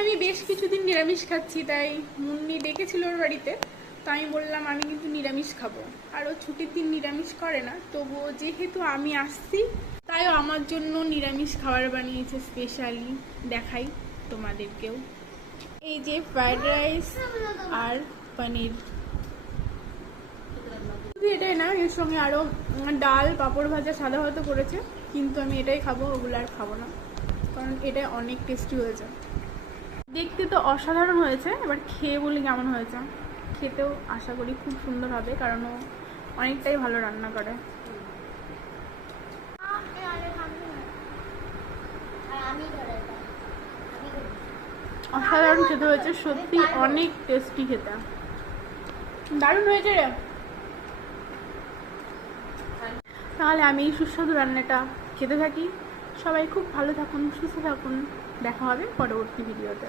আমি বেশ কিছুদিন নিরামিষ খাচ্ছি, তাই মুন্নি ডেকেছিল ওর বাড়িতে, তো আমি বললাম আমি কিন্তু নিরামিষ খাবো। আর ও ছুটির দিন নিরামিষ করে না, তবুও যেহেতু আমি আসছি তাই ও আমার জন্য নিরামিষ খাবার বানিয়েছে স্পেশালি। দেখাই তোমাদেরকেও, এই যে ফ্রাইড রাইস আর পনির। শুধু এটাই না, এর সঙ্গে আরও ডাল, পাঁপড় ভাজা, সাদা ভাতও করেছে, কিন্তু আমি এটাই খাবো, ওগুলো আর খাবো না, কারণ এটা অনেক টেস্টি হয়েছে। দেখতে তো অসাধারণ হয়েছে, এবার খেয়ে বলি কেমন হয়েছে। খেতেও আশা করি খুব সুন্দর হবে, কারণ ও অনেকটাই ভালো রান্না করে। অসাধারণ খেতে হয়েছে, সত্যি অনেক টেস্টি খেতে, দারুণ হয়েছে রে। তাহলে আমি এই সুস্বাদু রান্নাটা খেতে থাকি। সবাই খুব ভালো থাকুন, সুস্থ থাকুন, দেখা হবে পরবর্তী ভিডিওতে।